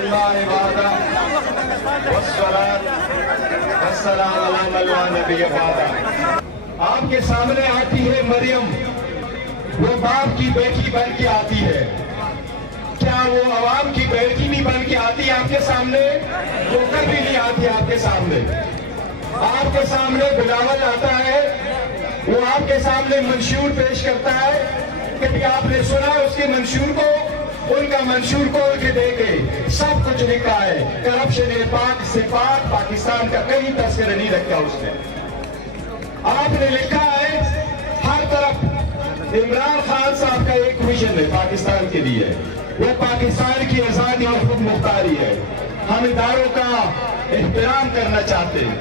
اللہ وحدہ والصلاۃ والسلام علی من لا نبی بعدہ۔ آپ کے سامنے آتی ہے مریم، وہ باپ کی بیٹی بن کے آتی ہے۔ کیا وہ عوام کی بیٹی بھی بن کے آتی ہے آپ کے سامنے؟ وہ کبھی نہیں آتی آپ کے سامنے۔ آپ کے سامنے بلاول آتا ہے، وہ آپ کے سامنے منشور پیش کرتا ہے۔ کبھی آپ نے سنا اس کے منشور کو؟ ان کا منشور کھول کے دیکھے، سب کچھ لکھا ہے۔ کرپشن پاک سے پاک پاکستان کا کہیں تذکرہ نہیں رکھا اس نے۔ آپ نے لکھا ہے ہر طرف عمران خان صاحب کا ایک ویژن ہے پاکستان کے لیے، وہ پاکستان کی آزادی اور خود مختاری ہے۔ ہم اداروں کا احترام کرنا چاہتے ہیں،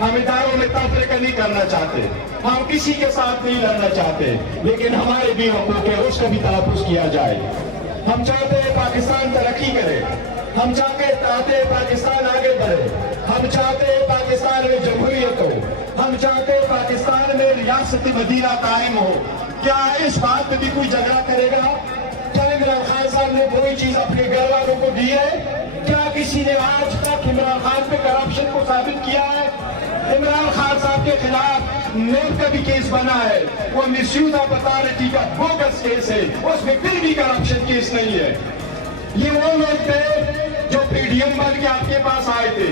ہم اداروں میں تفریقہ نہیں کرنا چاہتے، ہم کسی کے ساتھ نہیں لڑنا چاہتے، لیکن ہمارے بھی حقوق ہے اس کا بھی تحفظ کیا جائے۔ ہم چاہتے ہیں پاکستان ترقی کرے، ہم چاہتے ہیں پاکستان آگے بڑھے، ہم چاہتے ہیں پاکستان میں جمہوریت ہو، ہم چاہتے ہیں پاکستان میں ریاست مدینہ قائم ہو۔ کیا اس بات پہ بھی کوئی جھگڑا کرے گا؟ کیا عمران خان صاحب نے کوئی چیز اپنے گھر والوں کو دی ہے؟ کیا کسی نے آج تک عمران خان پہ کرپشن کو ثابت کیا ہے؟ عمران خان صاحب کے خلاف نیب کا بھی کیس بنا ہے، وہ مس یوز آف اتھارٹی کا بوگس کیس ہے، اس میں پھر بھی کرپشن کیس نہیں ہے۔ یہ وہ لوگ تھے جو پی ڈی ایم بن کے آپ کے پاس آئے تھے،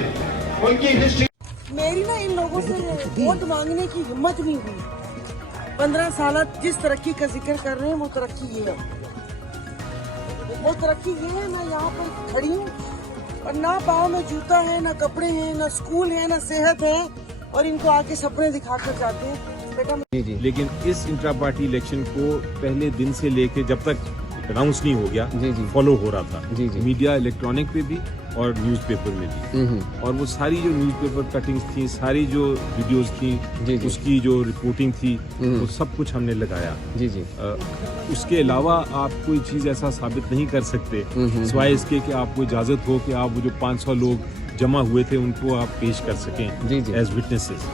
ان کی ہسٹری۔ میری نا ان لوگوں سے ووٹ مانگنے کی ہمت نہیں ہوئی۔ 15 سالات جس ترقی کا ذکر کر رہے ہیں وہ ترقی یہ ہے، وہ ترقی یہ ہے۔ میں یہاں پر کھڑی ہوں اور نہ پاؤں میں جوتا ہے، نہ کپڑے ہیں، نہ اسکول ہے، نہ صحت ہے، اور ان کو آگے سپنے دکھا کر جاتے ہیں بیٹا۔ لیکن اس انٹرا پارٹی الیکشن کو پہلے دن سے لے کے جب تک اناؤنس نہیں ہو گیا فالو ہو رہا تھا، میڈیا الیکٹرانک پہ بھی اور نیوز پیپر میں بھی، اور وہ ساری جو نیوز پیپر کٹنگز تھیں، ساری جو ویڈیوز تھیں، اس کی جو رپورٹنگ تھی، وہ سب کچھ ہم نے لگایا۔ اس کے علاوہ آپ کوئی چیز ایسا ثابت نہیں کر سکتے سوائے اس کے کہ آپ کو اجازت ہو کہ آپ وہ جو 500 لوگ جمع ہوئے تھے ان کو آپ پیش کر سکیں ایز وٹنسز۔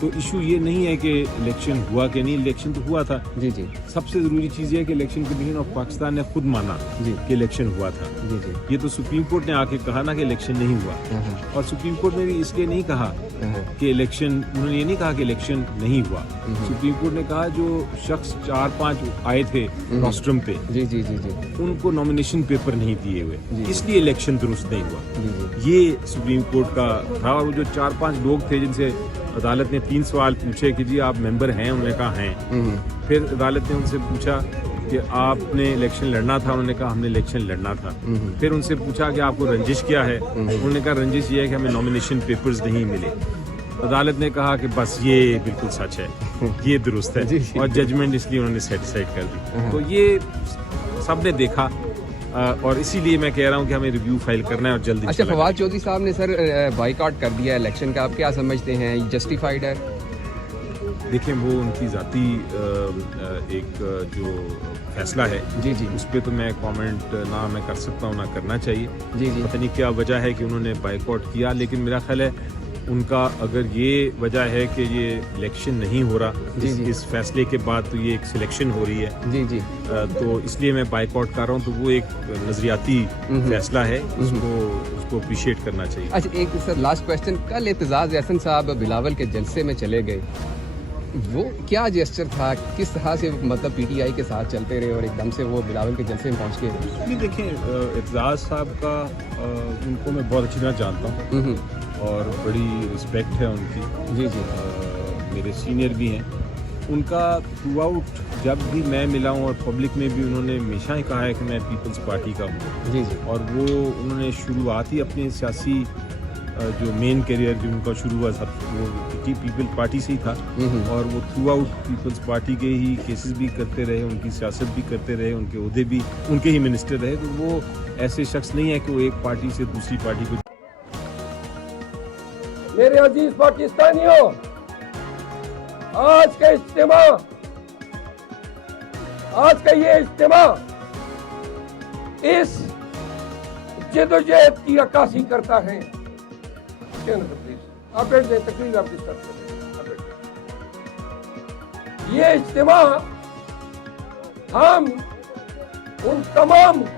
تو ایشو یہ نہیں ہے کہ الیکشن ہوا کہ نہیں، الیکشن تو ہوا تھا۔ سب سے ضروری چیز یہ ہے کہ الیکشن کمیشن آف پاکستان نے خود مانا کہ الیکشن ہوا تھا۔ یہ تو سپریم کورٹ نے آ کے کہا نا کہ الیکشن نہیں ہوا، اور سپریم کورٹ نے بھی اس لیے نہیں کہا کہ الیکشن، انہوں نے یہ نہیں کہا کہ الیکشن نہیں ہوا۔ سپریم کورٹ نے کہا جو شخص 4-5 آئے تھے روسٹرم پہ، ان کو نامینیشن پیپر نہیں دیے ہوئے، اس لیے الیکشن درست نہیں ہوا۔ یہ سپریم کورٹ کا تھا، اور وہ جو 4-5 لوگ تھے جن سے عدالت نے 3 سوال پوچھے کہ جی آپ ممبر ہیں، انہوں نے کہا ہیں۔ پھر عدالت نے ان سے پوچھا کہ آپ نے الیکشن لڑنا تھا، انہوں نے کہا ہم نے الیکشن لڑنا تھا۔ پھر ان سے پوچھا کہ آپ کو رنجش کیا ہے، انہوں نے کہا رنجش یہ ہے کہ ہمیں نامینیشن پیپرز نہیں ملے۔ عدالت نے کہا کہ بس یہ بالکل سچ ہے، یہ درست ہے، اور ججمنٹ اس لیے انہوں نے سیٹسفائڈ کر دی۔ تو یہ سب نے دیکھا، اور اسی لیے میں کہہ رہا ہوں کہ ہمیں ریویو فائل کرنا ہے اور جلدی۔ اچھا، فواد چودھری صاحب نے سر بائیکاٹ کر دیا الیکشن کا، آپ کیا سمجھتے ہیں، جسٹیفائڈ ہے؟ دیکھیں وہ ان کی ذاتی ایک جو فیصلہ ہے، اس پہ تو میں کامنٹ نہ میں کر سکتا ہوں نہ کرنا چاہیے۔ پتہ نہیں کیا وجہ ہے کہ انہوں نے بائیکاٹ کیا، لیکن میرا خیال ہے ان کا اگر یہ وجہ ہے کہ یہ الیکشن نہیں ہو رہا اس فیصلے کے بعد، تو یہ ایک سلیکشن ہو رہی ہے، تو اس لیے میں بائیکاٹ کر رہا ہوں۔ تو وہ ایک نظریاتی فیصلہ ہے، اس کو اپریشیٹ کرنا چاہیے۔ اچھا، ایک سر لاسٹ کویسچن، کل اعتزاز احسن صاحب بلاول کے جلسے میں چلے گئے، وہ کیا جیسچر تھا؟ کس طرح سے مطلب پی ٹی آئی کے ساتھ چلتے رہے اور ایک دم سے وہ بلاول کے جلسے میں پہنچ گئے؟ دیکھیں اعتزاز صاحب کا ان کو میں بہت اچھی طرح جانتا ہوں اور بڑی رسپیکٹ ہے ان کی، میرے سینئر بھی ہیں۔ ان کا تھرو آؤٹ جب بھی میں ملا ہوں اور پبلک میں بھی، انہوں نے ہمیشہ ہی کہا ہے کہ میں پیپلز پارٹی کا ہوں، اور وہ انہوں نے شروعات ہی اپنے سیاسی جو مین کیریئر جو ان کا شروع ہوا وہ پیپل پارٹی سے ہی تھا، اور وہ تھرو آؤٹ پیپلز پارٹی کے ہی کیسز بھی کرتے رہے، ان کی سیاست بھی کرتے رہے، ان کے عہدے بھی ان کے ہی منسٹر رہے۔ تو وہ ایسے شخص نہیں ہے کہ وہ ایک پارٹی سے دوسری پارٹی کو۔ میرے عزیز پاکستانیوں، آج کا یہ اجتماع اس جدوجہد کی عکاسی کرتا ہے۔ آپ بیٹھ جائیں، تقریر آپ ڈسکس کریں۔ یہ اجتماع ہم ان تمام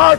8